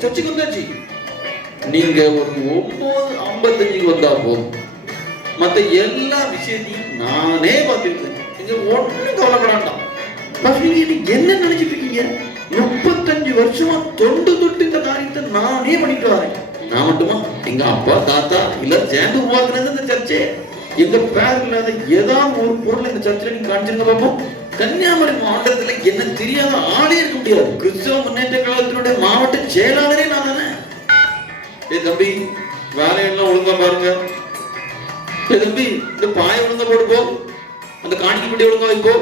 சர்ச்சுக்கு வந்தாச்சு. நீங்க ஒரு 9:55 வந்தா போதும். மற்ற எல்லா விஷயத்தையும் நானே பார்த்துருக்கேன். நீங்க ஒன்றும் கவலைப்படாண்டாம். என்ன நினைச்சிட்டு இருக்கீங்க? 35 வருஷமா தொண்டு தொட்டு இந்த காரியத்தை நானே பண்ணிட்டு வரேன். நான் மட்டுமா? எங்க அப்பா தாத்தா இல்ல சேர்ந்து உருவாக்குறது இந்த சர்ச்சை. எங்க பேர் இல்லாத ஏதாவது ஒரு பொருள் இந்த சர்ச்சில் நீங்க காமிச்சிருங்க பார்ப்போம். கன்னியாகுமரி மாவட்டத்துல என்ன தெரியாத ஆளே இருக்க முடியாது. கிறிஸ்தவ முன்னேற்ற கழகத்தினுடைய மாவட்ட செயலாளரே நான் தானே. தம்பி வேலையெல்லாம் ஒழுங்கா பாருங்க. தம்பி இந்த பாய ஒழுங்கா போடுப்போ, அந்த காணிக்கை பெட்டி ஒழுங்கா வைப்போ.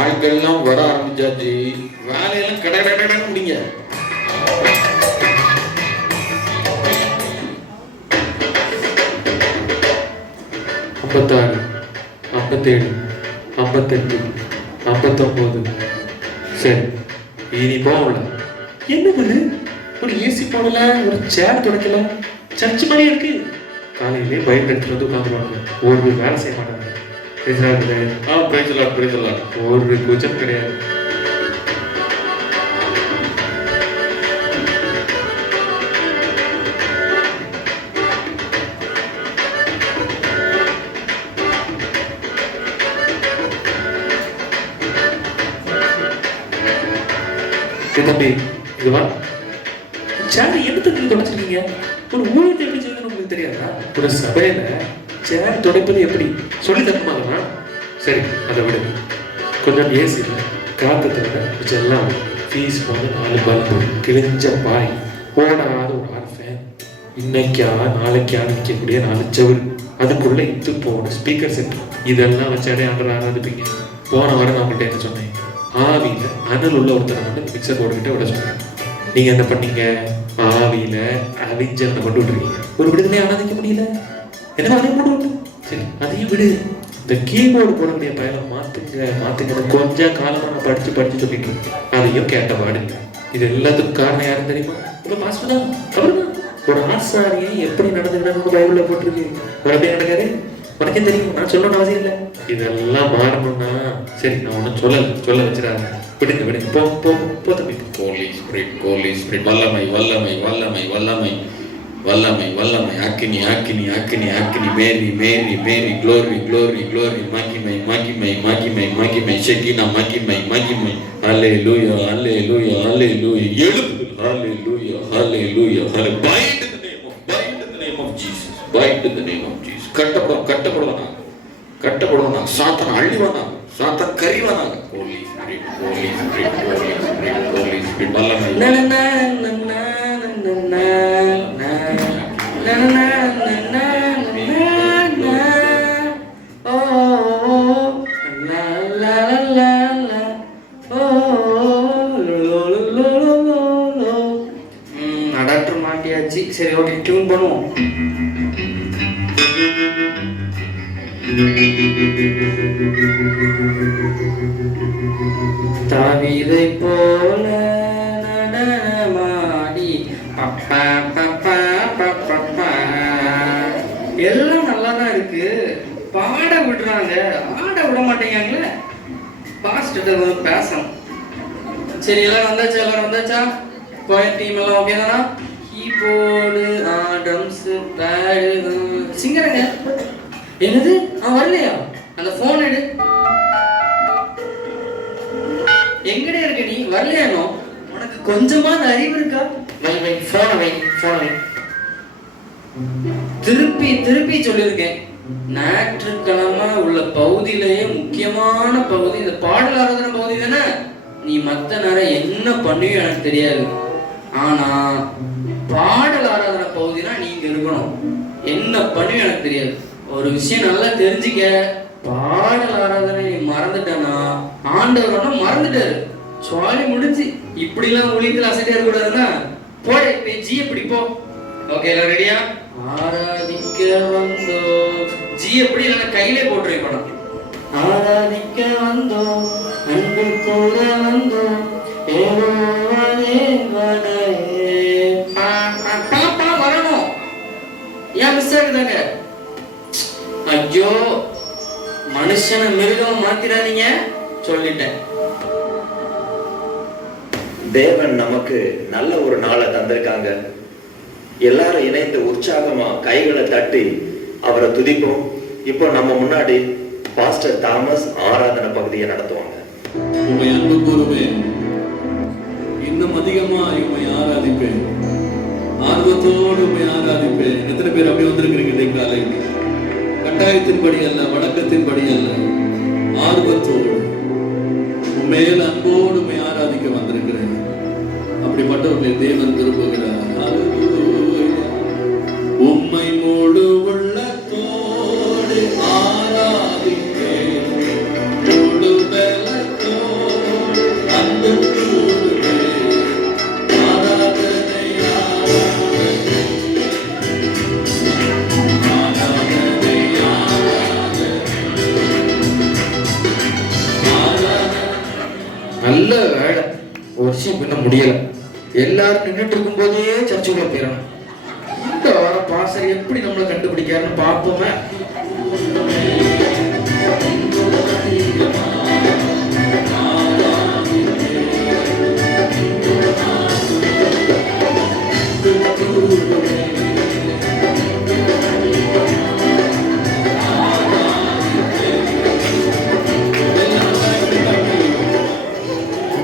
ஆட்கள் எல்லாம் வர ஆரம்பிச்சாச்சு. வேலையெல்லாம் கடை முடிங்க. ஐம்பத்தாறு, 57, 58, 59. சரி, இனி போகல. என்ன பண்ணு? ஒரு ஏசி போடல, ஒரு சேர் துடைக்கல, சர்ச் மாதிரியே இருக்கு. காலையிலே பயன்படுத்தி வந்து உட்காந்துருவாங்க. ஒரு வேலை செய்ய மாட்டாங்க. பேசுறாரு. பிரைசலா ஒரு கூச்சம் கிடையாது. தம்பி இது வா. சேர் எடுத்து நீங்க தொடச்சிருக்கீங்க. ஒரு ஊழியத்தை எப்படி செய்யணும்னு உங்களுக்கு தெரியாதா? ஒரு சபையில சேர் துடைப்பது எப்படி சொல்லி தரணுமா? சரி அதை விடு. கொஞ்சம் ஏசில காத்து தவிர எல்லாம் ஃபீஸ் போது 4 பல்பு, கிழிஞ்ச பாய், ஓடாத ஒரு 6 ஃபேன், இன்னைக்கா நாளைக்கா நிற்கக்கூடிய 4 செவுரு, அதுக்குள்ள இத்து போன ஸ்பீக்கர் செட், இதெல்லாம் வச்சாடே ஆராதிப்பீங்க. போன வாரம் நான் உங்கள்கிட்ட என்ன சொன்னேன்? ஆவியில அனல் உள்ள ஒருத்தரை மட்டும் மிக்சர் போட்டுக்கிட்ட விட சொன்னேன். நீங்க என்ன பண்ணீங்க? ஆவியில அவிஞ்சனை கொண்டு விட்டுருக்கீங்க. ஒரு விடுதலையை ஆராதிக்க முடியல. என்ன அதையும் போட்டு விட்டு சரி அதையும் விடு. இந்த கீபோர்டு போடக்கூடிய பயணம் மாத்துங்க கொஞ்சம் காலமா நான் படிச்சு சொல்லிட்டு அதையும் கேட்ட பாடுங்க. இது எல்லாத்துக்கும் காரணம் யாரும் தெரியுமா? இப்ப மாஸ்டர் தான். அவருதான் ஒரு ஆசாரியை எப்படி நடந்துக்கிட்டு பைபிள்ல போட்டிருக்கு. அவர் அப்படியே நடக்காரு. உனக்கே தெரியும், நான் சொல்லணும்னு அவசியம் இல்லை. இதெல்லாம் மாறணும்னா சரி நான் ஒன்றும் சொல்ல வச்சிடாங்க. விடுங்க போ தம்பி. ஹோலி ஸ்பிரிட் வல்லமை அக்கினி மேரி மகிமை ஷெகினா மகிமை ஹல்லேலூயா எழுப்பு ஹல்லேலூயா bind in the name of Jesus கட்டப்படுவானாக சாத்தான் அழிவானாக சாத்தான் கரிவானாக. ஹோலி ஸ்பிரிட் வல்லமை அடாப்டர் மாட்டியாச்சு. சரி ஓகே டியூன் பண்ணுவோம். தாவீதை போல நடமாடி பப்பா பப்பா பப்பா எல்லாம் நல்லா தான் இருக்கு. பாட விடுறாங்க, ஆட விட மாட்டேங்காங்களே. பாஸ்டர் வந்து பேசணும். சரி எல்லாரும் வந்தாச்சா? கோயர் டீம் எல்லாம் ஓகே தானா? கீபோர்டு, ட்ரம்ஸ், பேடு, சிங்கருங்க. என்னது வரலையா? அந்த போன் எடு. எங்கடே இருக்க நீ? வரலையானோ? உனக்கு கொஞ்சமா அறிவு இருக்கா? வை போன வை. திருப்பி சொல்லியிருக்கேன். ஞாயிற்றுக்கிழமை உள்ள பகுதியிலேயே முக்கியமான பகுதி இந்த பாடல் ஆராதனை பகுதி தானே. நீ மற்ற நேரம் என்ன பண்ணுவியோ எனக்கு தெரியாது. ஆனா பாடல் ஆராதனை பகுதினா நீங்க இருக்கணும். என்ன பண்ணுவியோ எனக்கு தெரியாது. ஒரு விஷயம் நல்லா தெரிஞ்சுக்க. பாடல் ஆராதனை மறந்துட்டேன்னா ஆண்டவரோட மறந்துட்டாரு. சுவாலி முடிஞ்சு. இப்படிலாம் ஊழியத்தில் அசைட்டே இருக்கக்கூடாதுன்னா போய் ஜி எப்படி போ. ஓகே எல்லாம் ரெடியா? ஆராதிக்க வந்தோம். ஜி எப்படி இல்லைன்னா கையிலே போட்டுருவேன் படம். ஆராதிக்க வந்தோம், அன்பு கூட வந்தோம், பாப்பா வரணும். ஏன் மிஸ் ஆகுதாங்க? ஐயோ மனுஷனை மிருகம் மாத்திராதீங்க சொல்லிட்டேன். தேவன் நமக்கு நல்ல ஒரு நாளை தந்திருக்காங்க. எல்லாரும் இணைந்து உற்சாகமா கைகளை தட்டி அவரை துதிப்போம். இப்போ நம்ம முன்னாடி பாஸ்டர் தாமஸ் ஆராதனை பகுதியை நடத்துவாங்க. உம்மை அன்பு கூறுவேன், இன்னும் அதிகமா உம்மை ஆராதிப்பேன், ஆர்வத்தோடு உம்மை ஆராதிப்பேன். எத்தனை பேர் அப்படி வந்திருக்கிறீங்க இந்த காலையில்? கட்டாயத்தின்படி அல்ல, வணக்கத்தின்படி அல்ல, ஆர்வத்தோடு உண்மையில் அன்போடு உம்மை ஆராதிக்க வந்திருக்கிறேன். அப்படிப்பட்டவர்களை தேவன் விரும்புகிறார். உம்மை முழு உள்ளத்தோடு ஆராதிப்பேன், முழு பலத்தோடு அன்பு கூறுவேன். ஆராதனை நல்ல வேலை. ஒரு விஷயம் பண்ண முடியல. எல்லாரும் நின்றுட்டு இருக்கும் போதே சர்ச்சுக்குள்ள போயிடணும். இந்த வாரம் பாஸ்டர் எப்படி நம்மளை கண்டுபிடிக்காருன்னு பார்ப்போமே.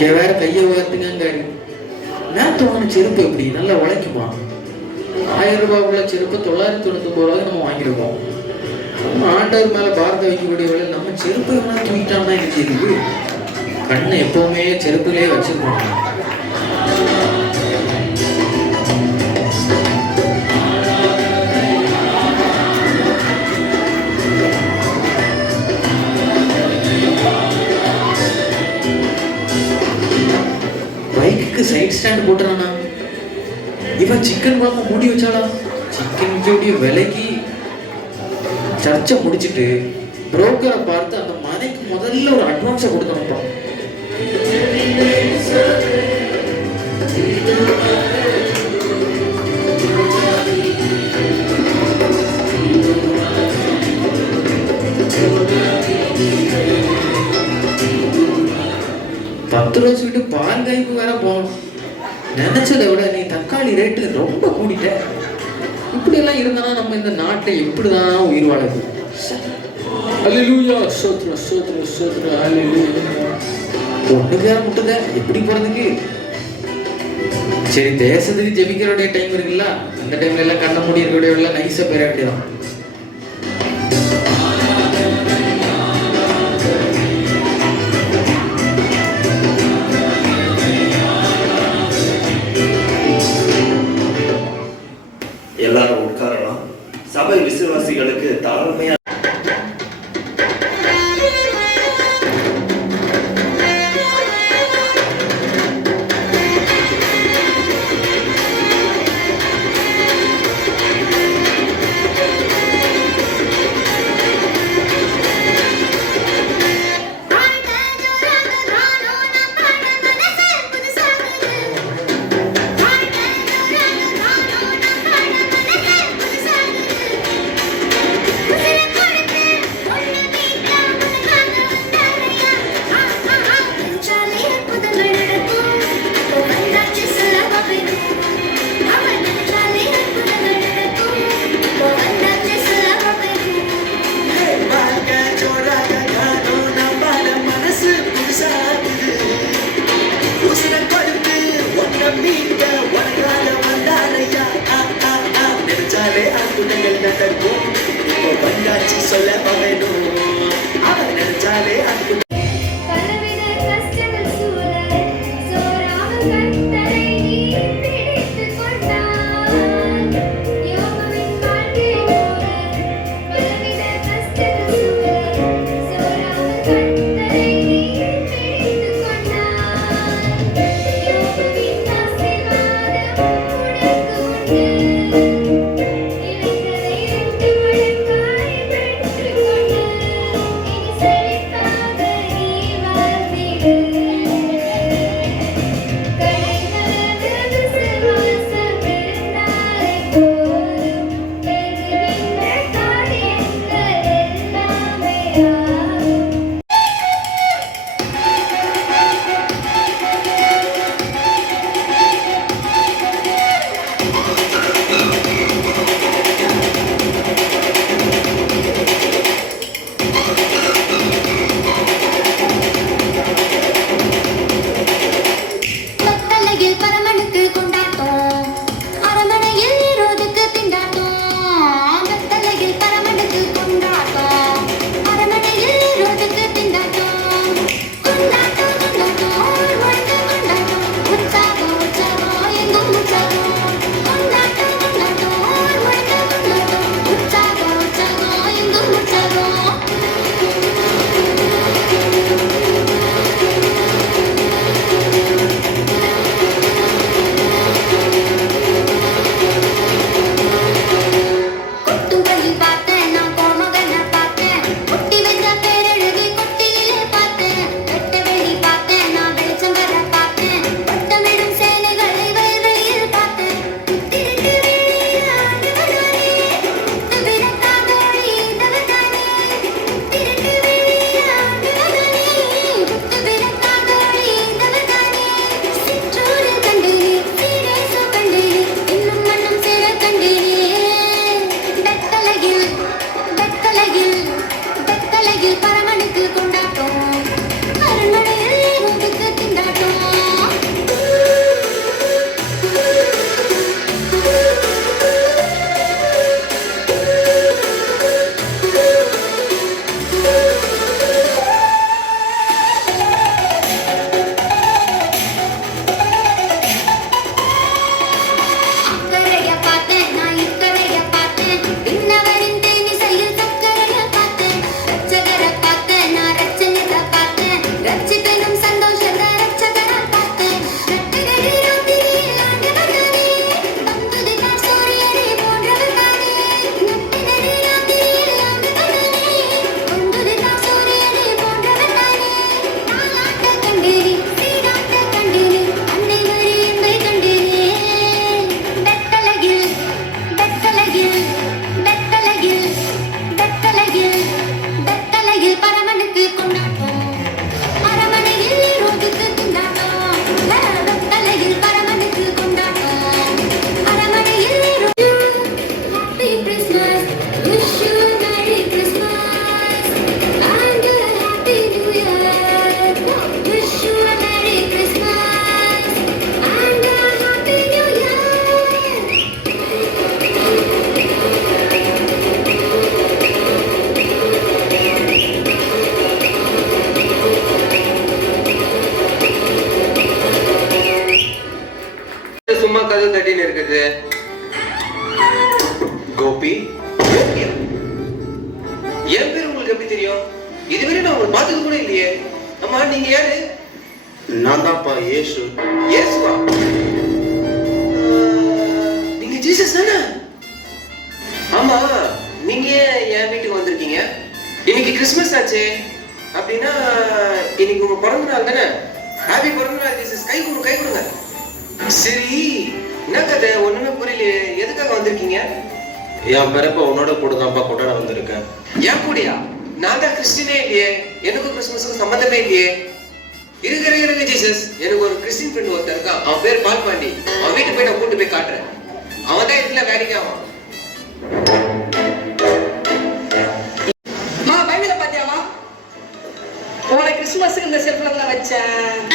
இங்க வேற கையை உயர்த்துங்க. நேற்று வாங்கின செருப்பு எப்படி நல்லா உழைக்குமா? 1000 ரூபாய் உள்ள செருப்பு 999 ரூபாய் நம்ம வாங்கியிருக்கோம். நம்ம ஆண்டவர் மேல பாரத வைக்கக்கூடிய வேலை நம்ம செருப்பு எல்லாம் தூக்கிட்டான்னா எனக்கு இருக்கு. கண்ணை எப்பவுமே செருப்புலயே வச்சிருக்கோம். பைக்கு சைட் ஸ்டாண்ட் போட்டுறானா? இவன் சிக்கன் குழம்பு மூடி வச்சாளா? சிக்கன் ஜோடிய விலைக்கு சர்ச்சை முடிச்சுட்டு புரோக்கரை பார்த்து அந்த மனைக்கு முதல்ல ஒரு அட்வான்ஸை கொடுக்கணும்ப்பா. ₹10 விட்டு பால் காய்ப்பு வேற போகணும். நினைச்சதை விட நீ தக்காளி ரேட்டு ரொம்ப கூடிட்ட. இப்படி எல்லாம் இருந்தா நம்ம இந்த நாட்டை எப்படிதான் உயிர் வாழது? அல்லேலூயா, ஸ்தோத்திரம் ஸ்தோத்திரம் ஸ்தோத்திரம், அல்லேலூயா. ஒண்ணுக்கே முட்டுத எப்படி போறதுக்கு? சரி, தேசத்துக்கு ஜெபிக்கிறோடைய டைம் இருக்குல்ல, அந்த டைம்ல எல்லாம் கண்ண மூடி இருக்கக்கூடிய நைஸா பெற வேண்டியதான். எல்லாரும் உட்காரலாம். சபை விசுவாசிகளுக்கு தாழ்மையா ரட்சிப்பெனும் சந்தோஷத்தை ரட்சகரால் பார்த்து நட்டு நடு ராத்திரியில் ஆண்டவர் தானே வந்தது தான் சூரியனை போன்றவர் தானே நட்டு நடு ராத்திரியில் ஆண்டவர் தானே வந்தது தான் சூரியனை போன்றவர் தானே நாளாட்ட கண்டேனே சீராட்ட கண்டேனே அன்னை மரி என்பை கண்டேனே பெத்தலகில் பெத்தலகில் பெத்தலகில் பெத்தலகில் பெத்தலகில் பரமனுக்கு கொண்டாட்டம் அரமனையில் ரோதுக்கு கொண்டாட்டம் பெத்தலகில் பரமனுக்கு கொண்டாட்டம் அரமனையில் happy Christmas wish you merry Christmas and happy new year wish you merry Christmas and happy new year. சும்மா கதவு தட்டின்னு இருக்குது. கோபி, என் பேர் உங்களுக்கு எப்படி தெரியும்? இதுவரை நான் உங்களை பார்த்தது கூட இல்லையே. அம்மா, நீங்க யாரு? நான் தான்ப்பா இயேசு. இயேசுவா? நீங்க ஜீசஸ் தானே? ஆமா, நீங்க ஏன் என் வீட்டுக்கு வந்திருக்கீங்க? இன்னைக்கு கிறிஸ்மஸ் ஆச்சே. அப்படின்னா இன்னைக்கு உங்க பிறந்த நாள் தானே? ஹாப்பி பிறந்த நாள் ஜீசஸ். கை கொடுங்க, கை கொடுங்க. சரி, என்ன கதை? ஒண்ணுமே புரியலையே. எதுக்காக வந்திருக்கீங்க? என் பிறப்ப உன்னோட கூட தான்ப்பா கொண்டாட வந்திருக்கேன். ஏன் கூடயா? நான் தான் கிறிஸ்டினே இல்லையே. எனக்கும் கிறிஸ்துமஸுக்கும் சம்பந்தமே இல்லையே. இருங்க ஜீசஸ், எனக்கு ஒரு கிறிஸ்டின் ஃப்ரெண்ட் ஒருத்தர் இருக்கான். அவன் பேர் பால் பாண்டி. அவன் வீட்டுக்கு போய் நான் கூட்டு போய் காட்டுறேன். அவன் தான் இதுல வேலைக்கு ஆவான். பைபிள பாத்தியாமா? போன கிறிஸ்துமஸுக்கு இந்த செல்ஃப்ல தான் வச்சேன்.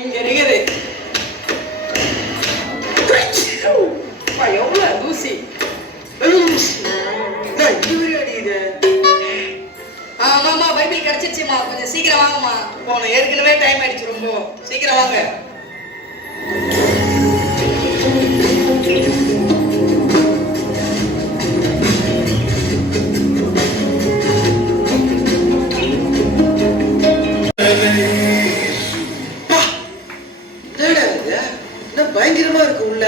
இங்க இருக்குது. எவ்வளவு தூசி. இதுவரை அடிக்குது. ஆமாமா, பைபிள் கிடைச்சிருச்சுமா. கொஞ்சம் சீக்கிரம் வாங்கம்மா. போன ஏற்கனவே டைம் ஆயிடுச்சு. ரொம்ப சீக்கிரம் வாங்க. என்ன பயங்கரமா இருக்கு உள்ள.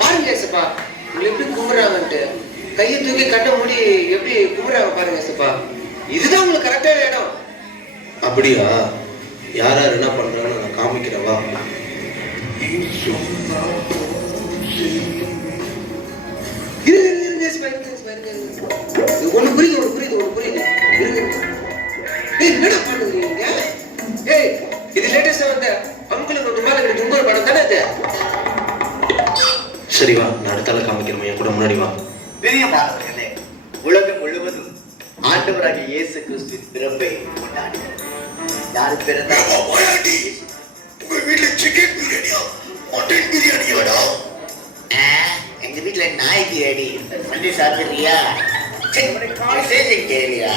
பாருங்க ஏசப்பா, உங்களை எப்படி கும்பிடுறாங்கன்ட்டு. கையை தூக்கி கண்ணை மூடி எப்படி கும்பிடுறாங்க பாருங்க ஏசப்பா. இதுதான் உங்களுக்கு கரெக்டான இடம். அப்படியா? யார் யார் என்ன பண்றாங்கன்னு நான் காமிக்கிறவா? இருங்க ஏசப்பா, ஒண்ணு புரியுது. ஏய், என்னடா பண்ணுறீங்க? ஏய், இது லேட்டஸ்டா வந்த அங்குளுக்கு ஒரு மேல எனக்கு உங்க படம் தானே இது? சரி வா, நான் அடுத்தால காமிக்கிறேன். என் கூட முன்னாடி வா. பிரியமானவர்களே, உலகம் முழுவதும் ஆண்டவராகிய இயேசு கிறிஸ்துவின் பிறப்பை கொண்டாடுகிறது. யாரு பிறந்தாலும் உங்க வீட்டுல சிக்கன் பிரியாணியா மட்டன் பிரியாணியாடா? எங்க வீட்டுல நாய் பிரியாணி. சண்டை சாப்பிடுறியா? கேளியா?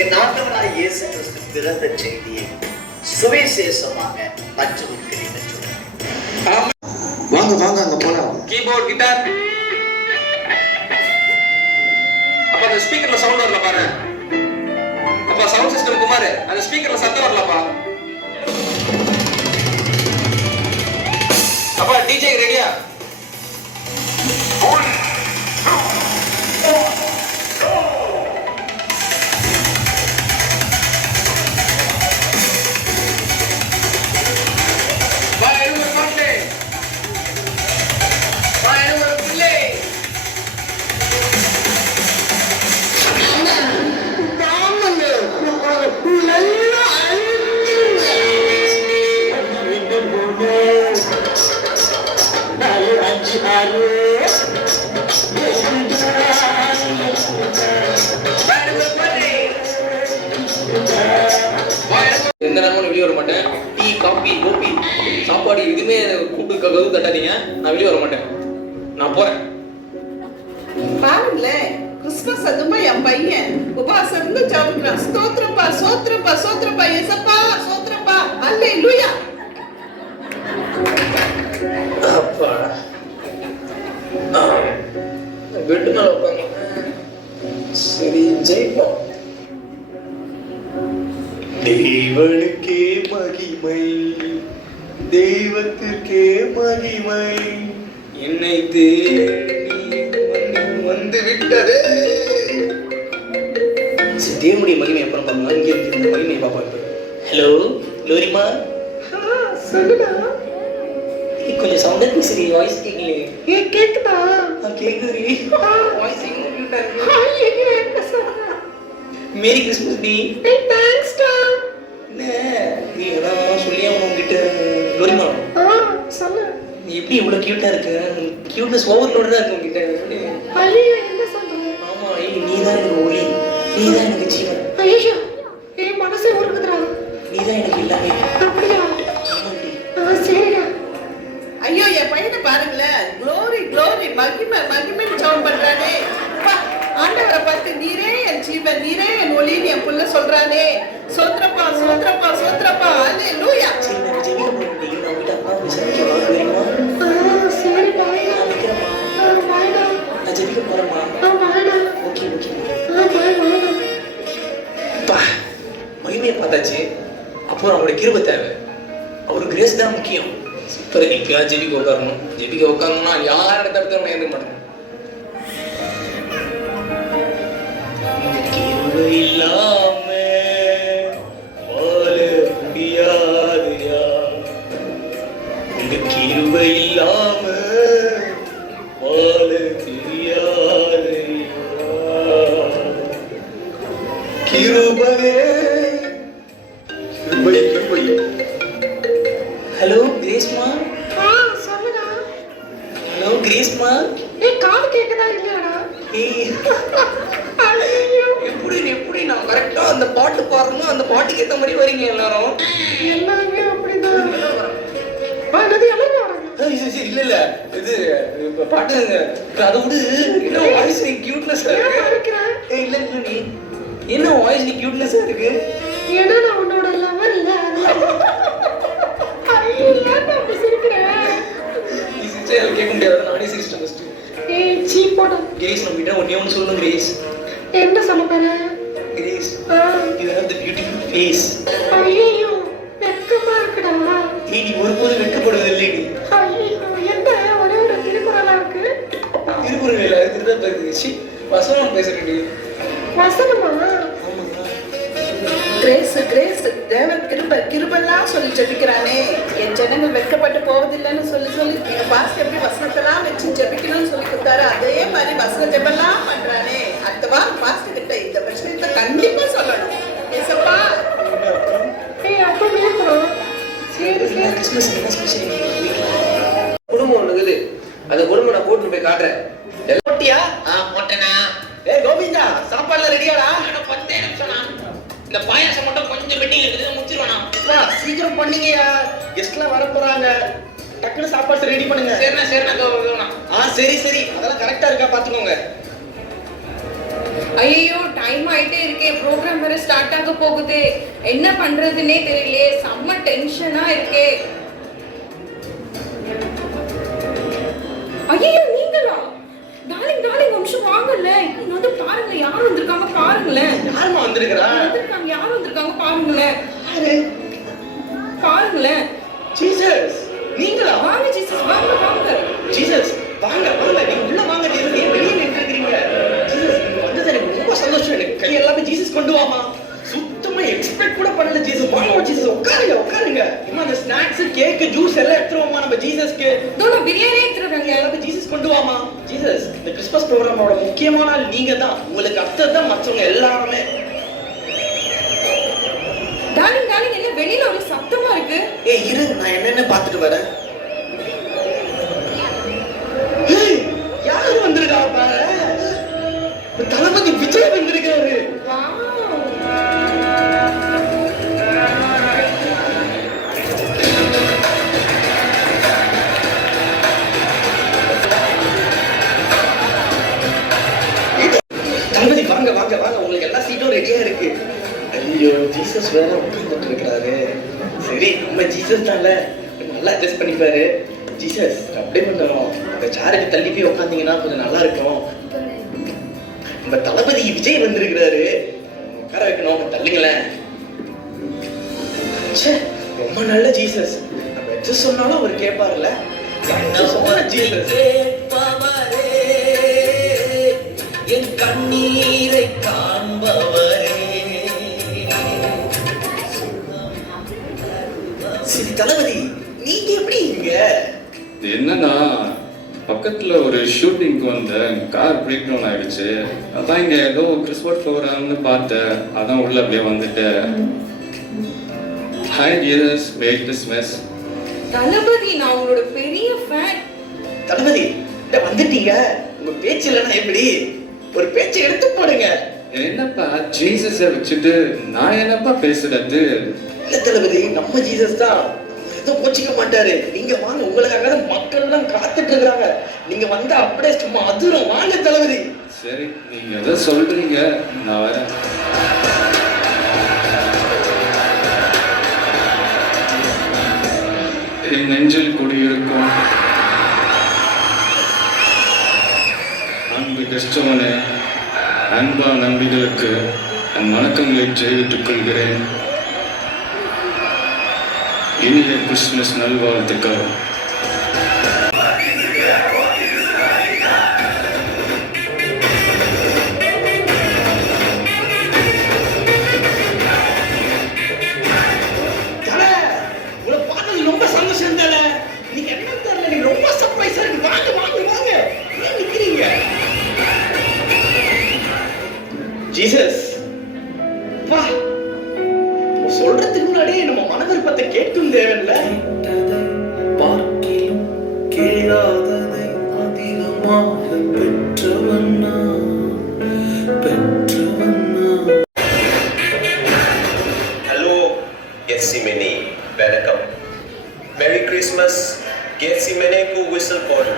என் ஆண்டவராகிய இயேசு கிறிஸ்து பிறந்த செய்தியை சுவிசேஷமாக மற்றவர்களுக்கு சொல்றேன். வாங்க அங்க போலாம். Keyboard, guitar. அப்ப அந்த ஸ்பீக்கர்ல சவுண்ட் வரல பாரு. அப்ப சவுண்ட் சிஸ்டம் குமார், அந்த ஸ்பீக்கர்ல சத்தம் வரலப்பா. அப்பா டிஜே ரெடியா? எந்த நேரமும் வெளியே வர மாட்டேன். டீ, காபி, கோபி, சாப்பாடு எதுவுமே கூப்பிட்டு கதவு தட்டாதீங்க. நான் வெளியே வர மாட்டேன். நான் போறேன். பாருங்களேன், கிறிஸ்மஸ் அதுமா என் பையன் உபாசம் இருந்து ஜாபிக்கிறான். ஸ்தோத்திரப்பா, சோத்திரப்பா, சோத்திரப்பா, ஏசப்பா, சோத்திரப்பா, அல்லேலூயா. அப்பா, பெட்டு மேல உட்காந்து சரி ஜெயிப்போம். தேவனுக்கே மகிமை, தெய்வத்திற்கே மகிமை, என்னை தேடி வந்து விட்டதே. தேவனுடைய மகிமை அப்புறம் பாருங்க, இங்கே இருக்கிற மகிமை பாப்பா. ஹலோ லோரிமா, சொல்லுடா. கொஞ்சம் சவுண்டா பேசுறீ, வாய்ஸ் கேட்கலையே. கேக்குதா? கேக்குறீ, வாய்ஸ் மேரி கிறிஸ்மஸ் டி. தேங்க்ஸ் டா. நீ எல்லாம் சொல்லி உங்ககிட்ட லோரிமா சொல்லு. நீ எப்படி இவ்வளவு கியூட்டா இருக்க? கியூட்னஸ் ஓவர்லோடா இருக்கு உங்ககிட்ட. ஐயோ என்ன சொல்ற? ஆமா, நீ தான் எனக்கு ஒளி, நீ தான் எனக்கு ஜீவன். ஐயோ என் மனசே உருகுதுடா. நீ தான் எனக்கு எல்லாமே. அப்படியா? ஆமாண்டி. சரிடா. ஐயோ என் பையனை பாருங்களேன், க்ளோரி க்ளோரி மகிமை மகிமை ஜெபம் பண்றானே. ஆண்டவரை பார்த்து நீரே என் ஜீவன், நீரே என் ஒளின்னு என் புள்ள சொல்றானே. சோத்ரப்பா சோத்ரப்பா சோத்ரப்பா, அல்லேலூயா. சரி நான் ஜெபிக்க போறேன். நீ உங்ககிட்ட அப்பா பேசுறேன் லோரிமா. சரி பாய்டா. நான் நிக்கிறேம்மா. பாய்டா. நான் ஜெபிக்க போறேம்மா. பாய்டா. Okay okay. பாய் பாய்டா. பா, மகிமையை பார்த்தாச்சு. அப்புறம் அவருடைய கிருபை தேவை. அவருக்கு கிரேஸ் தான் முக்கியம். சூப்பர். இப்பயா ஜெபிக்க உட்காரணும். ஜெபிக்க உட்காரணும்னா யார் இடத்த நான் எழுத மாட்டேன். கிருபை இல்லாம வாழ முடியாதுயா, உங்க கிருபை இல்லாம வாழ தெரியாதுயா. கிருபையே கிருபை கிருபை. ஹலோ கிரேஸ்மா. சொல்லுடா. ஹலோ கிரேஸ்மா. காது கேக்குதா இல்லையாடா? எப்படி நான் கரெக்டா அந்த பாட்டு பாடுறோமோ அந்த பாட்டுக்கு ஏத்த மாதிரி வரீங்க எல்லாரும். எல்லாமே அப்படிதான். அது எல்லாம் இல்ல இல்ல இது பாட்டு அதை விடு. என்ன வாய்ஸ் நீ கியூட்னஸா இருக்கு. இல்ல இல்ல நீ என்ன வாய்ஸ் நீ கியூட்னஸா இருக்கு. ஏன்னா நான் உன்னோட லவர் இல்ல. ஐயோ ஏன் அப்படி சிரிக்கிறேன்? நீ சிரிச்சா கேட்க முடியாது. நானே சிரிச்சிட்டேன் ஃபர்ஸ்ட். ஏய் சீ போடா. கிரேஸ் நம்ம கிட்ட ஒண்ணு சொல்லணும். கிரேஸ் என்ன சொல்ல போற? Grace you have the beautiful face. ஐயோ வெக்கமா இருக்குடா. நீ ஒருபோதும் வெட்கப்படுவது இல்லை. நீ ஐயோ என்ன ஒரே ஒரு திருக்குறளா இருக்கு. திருக்குறள் இல்ல, அது தான் பேசுறீங்க. வசனம் பேசுறீங்க. வசனமா? கிரேஸ் கிரேஸ் தேவன் கிருபை கிருபெல்லாம் சொல்லி ஜெபிக்கிறானே. என் ஜனங்கள் வெட்கப்பட்டு போவதில்லைன்னு சொல்லி சொல்லி எங்க பாஸ்டர் எப்படி வசனத்தெல்லாம் வச்சு ஜெபிக்கணும்னு சொல்லி கொடுத்தாரு, அதே மாதிரி வசன ஜெபெல்லாம் பண்றானே. அடுத்த வாரம் பாஸ்டர் கிட்ட இந்த பிரச்சனை கண்டிப்பா சொல்லணும். ஏசப்பா. ஏய் அப்பா மேப்பறோம். சரி சரி. கிறிஸ்மஸ் என்ன ஸ்பெஷல்? குடும்பம் ஒண்ணு இருக்குது. அந்த குடும்பம் நான் கூட்டிட்டு போய் காட்டுறேன். எல்லாம் போட்டியா? போட்டேனா? ஏய் கோவிந்தா, சாப்பாடுலாம் ரெடியாடா? 10 நிமிஷம். இந்த பாயாசம் மட்டும் கொஞ்சம் பெட்டிங் இருக்குது, முடிச்சிருவேனா? சீக்கிரம் பண்ணீங்கயா, கெஸ்ட்லாம் வர போறாங்க. டக்குனு சாப்பாடு ரெடி பண்ணுங்க. சரிண்ணா சரிண்ணா. சரி சரி, அதெல்லாம் கரெக்டா இருக்கா பாத்துக்கோங்க. ஐயோ டைம் ஆயிட்டே இருக்கே, ப்ரோக்ராம் வேற ஸ்டார்ட் ஆக போகுது. என்ன பண்றதுன்னே தெரியலையே, செம்ம டென்ஷனா இருக்கே. ஐயோ நீங்களா? டார்லிங் டார்லிங் நிமிஷம் வாங்கல. இங்க வந்து பாருங்க யார் வந்திருக்காங்க பாருங்களேன். யாருமா வந்திருக்கா? வந்திருக்காங்க, யார் வந்திருக்காங்க பாருங்களேன். பாருங்களேன். ஜீசஸ் நீங்களா? வாங்க ஜீசஸ் வாங்க வாங்க. ஜீசஸ் வாங்க வாங்க, நீங்க உள்ள வாங்க. ஜீசஸ் ஏன் வெளியே நின்னுக்கிறீங்க? ஜீசஸ் நீங்க வந்தது எனக்கு ரொம்ப சந்தோஷம். எனக்கு கை எல்லாமே ஜீசஸ் கொண்டு வாமா. சுத்தமா எக்ஸ்பெக்ட் கூட பண்ணல. ஜீசஸ் வாங்க ஜீசஸ், உட்காருங்க உட்காருங்க. இம்மா அந்த ஸ்நாக்ஸ் கேக் ஜூஸ் எல்லாம் எடுத்துருவோமா நம்ம ஜீசஸ்க்கு. தோனோ பிரியாணி எடுத்துறாங்க. எல்லாமே ஜீசஸ் கொண்டு வாமா. ஜீசஸ் இந்த கிறிஸ்மஸ் ப்ரோகிராமோட முக்கியமான ஆள் நீங்க தான். உங்களுக்கு அர்த்தம் தான் மற்றவங்க எல்லாருமே. டார்லிங் டார்லிங் என்ன வெளியில ஒரு சத்தமா இருக்கு? ஏய் இரு, நான் என்னன்னு பார்த்துட்டு வரேன். யாரு வந்திருக்கா பாரு? தளபதி விஜய் வந்திருக்காரு. தளபதி வாங்க வாங்க வாங்க, உங்களுக்கு எல்லா சீட்டும் ரெடியா இருக்கு. ஐயோ ஜீசஸ் வேற உட்கார்ந்துட்டு இருக்கிறாரு. சரி நம்ம ஜீசஸ் தான்ல, நல்லா அட்ஜஸ்ட் பண்ணிப்பாரு. ஜீசஸ் அப்படியே கொஞ்சம் அந்த சேருக்கு தள்ளி போய் உட்காந்தீங்கன்னா கொஞ்சம் நல்லா இருக்கும். நம்ம தளபதி விஜய் வந்திருக்கிறாரு. உட்கார வைக்கணும், தள்ளுங்களேன். ச்சே, ரொம்ப நல்ல ஜீசஸ். நம்ம எது சொன்னாலும் அவர் கேட்பார்ல. ஜீசஸ் என் கண்ணீரை காண்பவரே. சரி தளபதி, நீங்க எப்படி இங்க? என்னன்னா பக்கத்துல ஒரு ஷூட்டிங்க்கு வந்தேன், கார் பிரேக் டவுன் ஆயிடுச்சு. அதான் இங்க ஏதோ கிறிஸ்மஸ் ப்ரோக்ராம்னு பார்த்தேன், அதான் உள்ள அப்படியே வந்துட்டேன். Hi Jesus, merry Christmas. தளபதி, நான் உங்களோட பெரிய ஃபேன். தளபதி வந்துட்டீங்க, உங்க பேச்சு இல்லைன்னா எப்படி? ஒரு பேச்சை எடுத்து போடுங்க. என்னப்பா ஜீசஸை வச்சுட்டு நான் என்னப்பா பேசுறது? இல்ல தளபதி, நம்ம ஜீசஸ் தான், எதுவும் கோச்சிக்க மாட்டாரு. நீங்க வாங்க, உங்களுக்காக மக்கள் எல்லாம் காத்துட்டு இருக்காங்க. நீங்க வந்தா அப்படியே சும்மா அதிரும். வாங்க தளபதி. சரி, நீங்க எதை சொல்றீங்க, நான் வரேன். என் நெஞ்சில் குடியிருக்கும் அன்பு கிறிஸ்தவனே, அன்பா நம்பிகளுக்கு என் வணக்கங்களை தெரிவித்துக் கொள்கிறேன். இனிய கிறிஸ்துமஸ் நல்வாழ்த்துக்கள். ரொம்ப சந்தோஷம் தானே? நீங்க என்ன தெரியல, நீங்க ரொம்ப சர்ப்ரைஸா இருக்கு. வாங்க வாங்க வாங்க, ஏன் நிக்கிறீங்க? ஜீசஸ் வா, சொல்றதுக்கு முன்னாடியே நம்ம மன விருப்பத்தை கேட்கும் தேவையில்ல. பார்க்கிலும் கேளாததை அதிகமாக பெற்றவன்னா. ஹலோ கெத்செமனே, வணக்கம். Merry Christmas. கெத்செமனேக்கு விசில் போடு.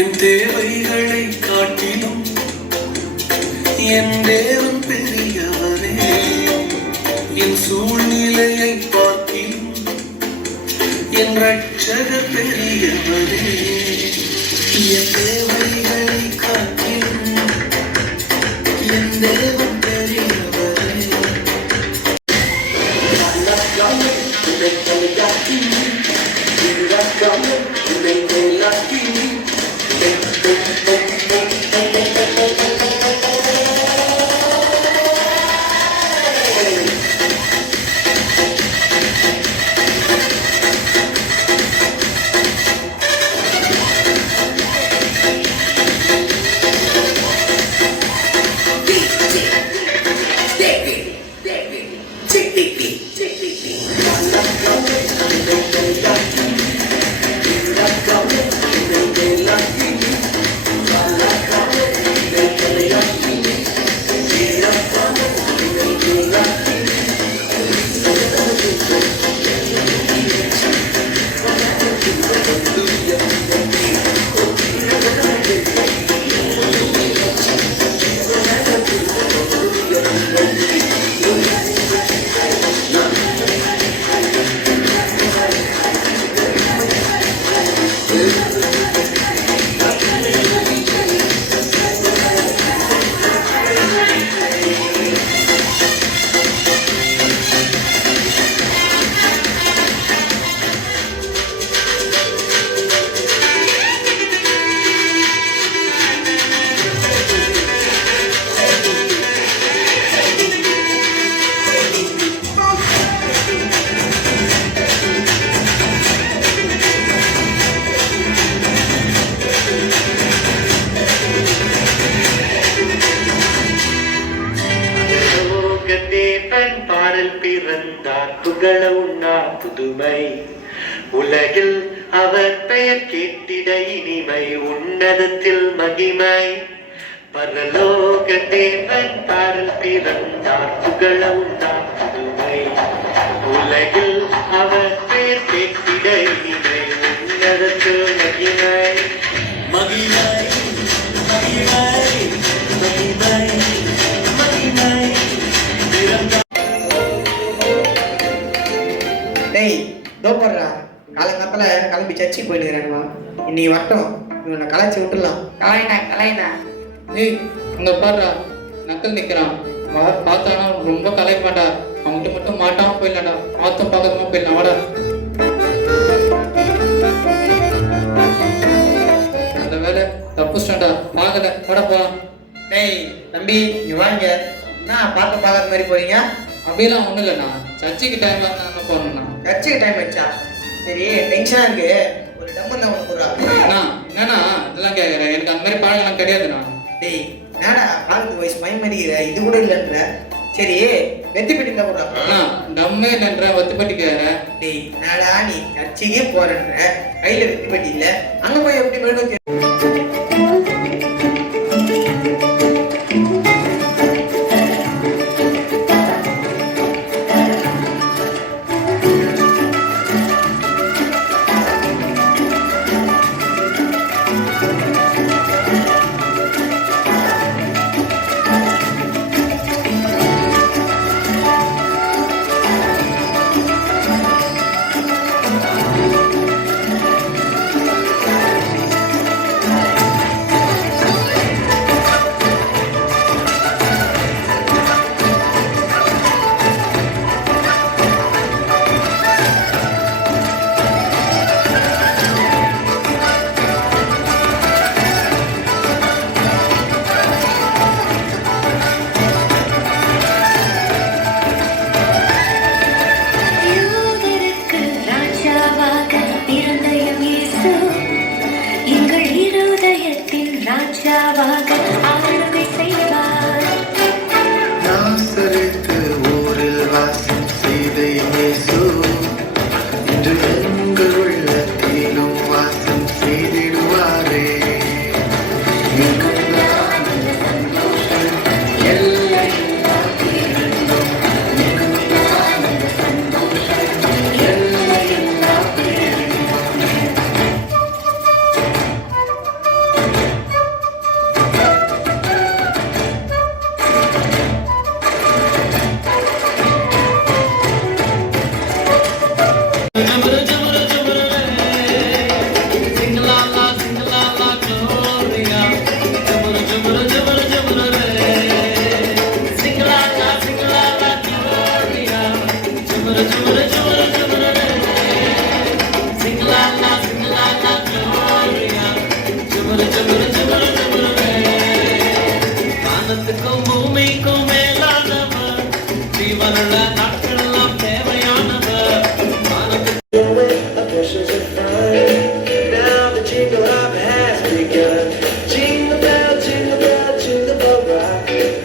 என் தேவைகளை காட்டிலும் என் தேவன் பெரியவரே. என் சூழ்நிலையை பார்க்கிலும் என் ரட்சகர் பெரியவரே. என் தேவைகளை காட்டிலும் என் தேவன் பெரியவரே. Tick, tick, tick, tick, tick, tick, tick, tick. தேவன் பாடல் பிறந்தார் புகழ உண்ணா புதுமை உலகில் அவர் பெயர் கேட்டிட இனிமை உன்னதத்தில் மகிமை பரலோக தேவன் பாடல் பிறந்தார் புகழ உண்ணா புதுமை உலகில் அவர் பெயர் கேட்டிட இனிமை உன்னதத்தில் மகிமை மகிமை மகிமை மகிமை மகிமை டேய் தோப்படுறா காலங்காத்தால கிளம்பி சர்ச்சுக்கு போயிடுறேன்மா இன்னைக்கு வரட்டும் இவனை கலாச்சி விட்டுடலாம் கலாய்டா ஏய் அங்க பாடுறா நக்கல் நிக்கிறான் பார்த்தானா ரொம்ப கலாய்க்க மாட்டா அவன்கிட்ட மட்டும் மாட்டாம போயிடலாடா பார்த்தும் பார்க்காம போயிடலாம் வாடா அந்த வேலை தப்புச்சிட்டான்டா பார்க்கல வாடா போலாம். டேய் தம்பி இங்க வாங்க என்ன பார்க்க பார்க்காத மாதிரி போறீங்க அப்படிலாம் ஒண்ணும் இல்லைண்ணா சர்ச்சுக்கு டைம் தான் போகணும்ண்ணா. சர்ச்சுக்கு டைம் ஆச்சா சரி டென்ஷனா இருக்கு ஒரு டம்மன் தான் ஒன்று போடுறா அண்ணா என்னண்ணா இதெல்லாம் கேட்குறேன் எனக்கு அந்த மாதிரி பாடலாம் கிடையாதுண்ணா. டேய் என்னடா காலத்து வயசு பயமடிக்கிற இது கூட இல்லைன்ற சரி வெத்தி பெட்டி தான் போடுறா அண்ணா டம்மே இல்லைன்ற வத்துப்பட்டி கேட்குறேன். டேய் என்னடா நீ சர்ச்சுக்கே போறன்ற கையில வெத்தி பெட்டி இல்ல அங்க போய் எப்படி வேணும்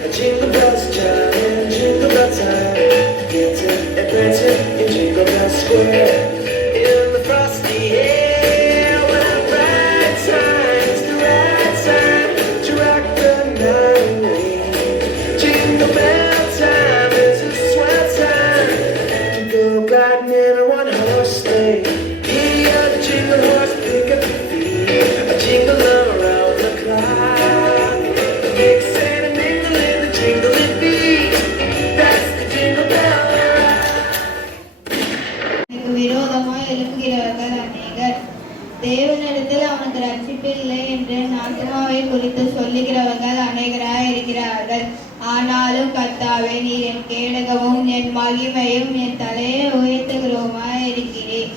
Jingle bells chime, jingle bell time. Get to dancing in Jingle Bell Square in the frosty air. Well, right time's the right time to rock the night away. Jingle bell time is a swell time to go gliding in a one-horse sleigh. Yeah, the jingle horse pick up your feet, a jingle around the clock. Mix and a mingle in the jingling beat. That's the jingle bell rock. எனக்கு விரோதமாய் எழுப்புகிறவர்கள் அநேகர். தேவனிடத்தில் அவனுக்கு ரட்சிப்பு இல்லை என்று ஆத்துமாவை குறித்து சொல்லுகிறவர்கள் அநேகராய் இருக்கிறார்கள். ஆனாலும் கர்த்தாவே, நீர் என் கேடகமும் என் மகிமையும் என் தலையை உயர்த்துகிறோமாய் இருக்கிறேன்.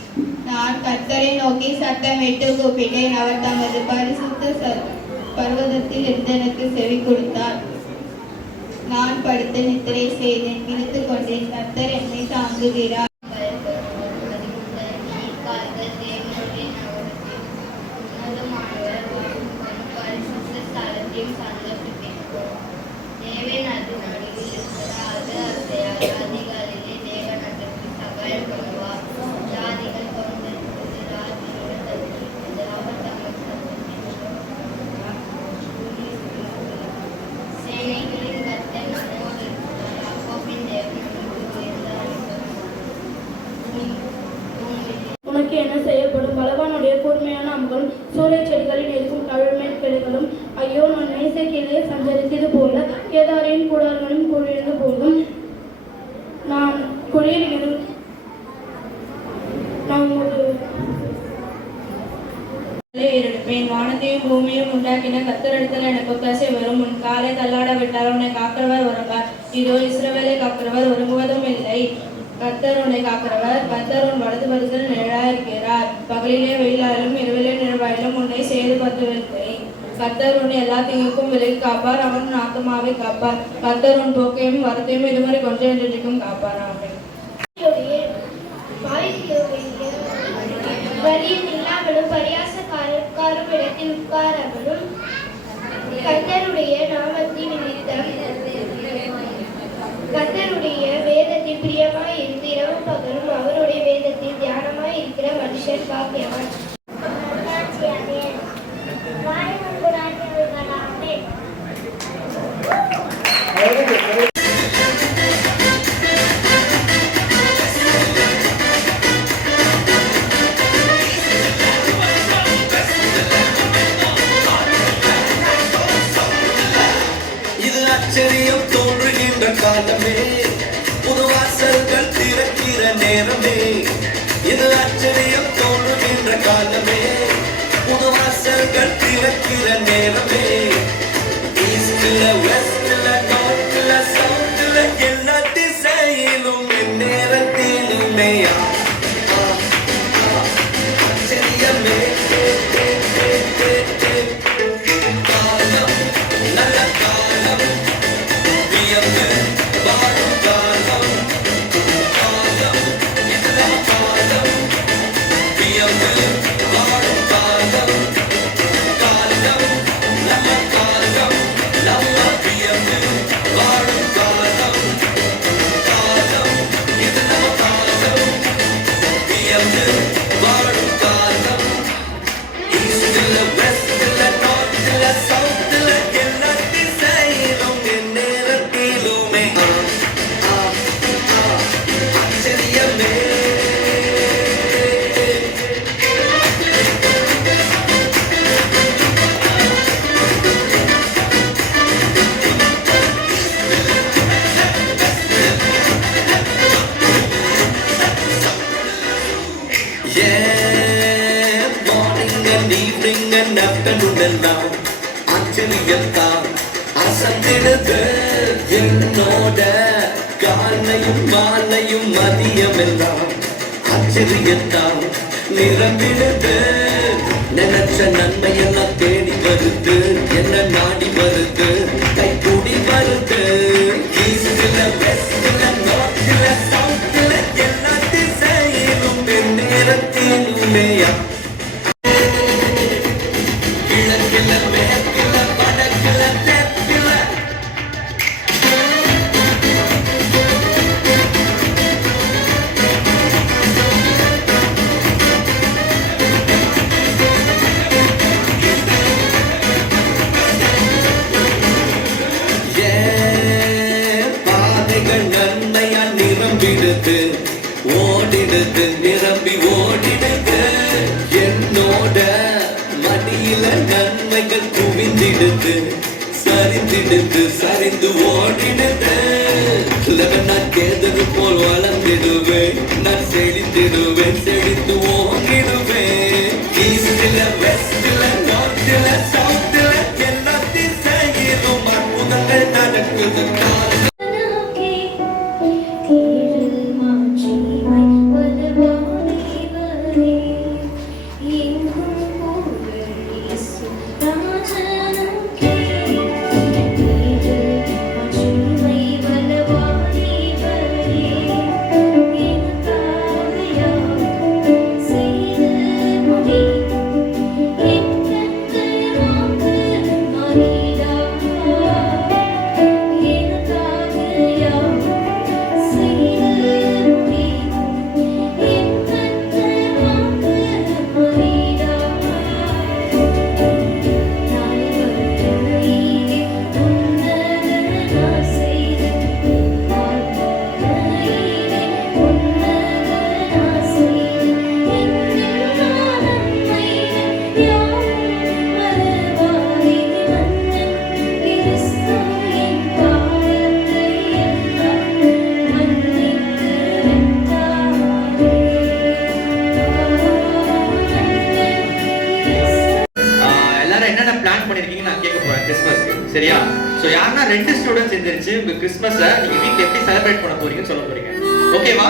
நான் கர்த்தரை நோக்கி சத்தமிட்டு கூப்பிட்டேன். அவர் தமது பரிசுத்த பர்வதத்தில் இருந்து எனக்கு செவி கொடுத்தார். நான் படுத்து நித்திரை செய்தேன், விழித்துக் கொண்டேன். கர்த்தர் என்னை தாங்குகிறார். உனக்கு என்ன செய்யப்படும்? பலவானுடைய கூர்மையான அம்புகளும் சூரிய செடிகளில் இருக்கும் கழுமேல் கிளைகளும். ஐயோ, நான் மேசைக்கிலே சஞ்சரித்தது போல கேதாரின் கூடாரங்களும் குழிந்து போகும். நான் குளிர்கிறேன். நான் ஒரு இருப்பேன். வானத்தையும் பூமியும் உண்டாக்கின கர்த்தரிடத்தில் எனக்கு ஒத்தாசை வரும். உன் காலை தள்ளாட விட்டால் உன்னை காக்கிறவர் வருவார். இதோ, இஸ்ரவேலை காக்கிறவர் ஒருங்குவதும் இல்லை. கர்த்தர் உன்னை காக்கிறவர். கர்த்தர் உன் வலது பரிசில் நிழலாயிருக்கிறார். பகலிலே வெயிலாலும் இரவிலே நிழலாயிலும் உன்னை சேதப்படுத்துவதில்லை. கர்த்தர் உன்னை எல்லா தீங்குக்கும் விலகி காப்பார். அவன் உன் ஆத்துமாவை காப்பார். கர்த்தர் உன் போக்கையும் வரத்தையும் இதுவரை கொஞ்சம் என்றைக்கும் காப்பார். ஆமென். வழியில் இல்லாமலும் பரியாசக்காரரும் இடத்தில் உட்காராமலும் கர்த்தருடைய நாமத்தின் நிமித்தம் கர்த்தருடைய வேதத்தில் பிரியமாய் இருந்து இரவும் பகலும் அவருடைய வேதத்தில் தியானமாய் இருக்கிற மனுஷன் பாக்கியவான். இது ஆச்சரியம் தோன்றுகின்ற காலமே, புது வாசல்கள் திறக்கிற நேரமே. இது ஆச்சரியம் தோன்றுகின்ற காலமே, புது வாசல்கள் திறக்கிற நேரமே. ஈஸ்ட்ல வெஸ்ட்ல நார்த்ல சவுத்ல எல்லா திசையிலும் நேரத்திலுமே ஆச்சரியமே. காலம் நல்ல காலம், வியந்து வாழும் காலம். காலம் இதுதான் காலம், வியந்து வாழும் காலம். காலம் நம்ம காலம், நம்ம வியந்து வாழும் காலம். காலம் இது நம்ம காலம், வியந்து வாழும் காலம். ஈஸ்ட்ல வெஸ்ட்ல நார்த்ல சவுத்ல எல்லா திசையிலும் நேரத்திலுமே ஆச்சரியமே. Morning and evening and afternoon எல்லாம் ஆச்சரியத்தான் அசந்திடுது என்னோட. காலையும் மாலையும் மதியம் எல்லாம் ஆச்சரியத்தான் நிரம்பிடுது. நினைச்ச நன்மையெல்லாம் தேடி வருது, என்ன நாடி வருது, கைகூடி வருது. ஈஸ்ட்ல வெஸ்ட்ல நார்த்ல சவுத்ல எல்லா திசையிலும் நேரத்திலுமே கிழக்கில மேற்கில வடக்கில தெற்கில ஓடிடுது ஓடிடுது நிரம்பி ஓடிடுது என்னோட மடியில நன்மைகள் குவிந்திடுது சரிந்திடுது சரிந்து ஓடிடுது நான் கேதது போல் வளர்ந்திடுவேன் நான் செழித்திடுவேன் செழித்து ஓடிடுவேன் ஈஸ்டில வெஸ்டில நார்த்தில சவுத்தில எல்லா திசையிலும் அற்புதங்கள் நடக்குது சரியா? சோ யாரனா ரெண்டு ஸ்டூடண்ட்ஸ் எந்திரிச்சு உங்க கிறிஸ்மஸை நீங்க வீட்ல எப்படி செலிப்ரேட் பண்ண போறீங்கன்னு சொல்ல போறீங்க. ஓகேவா?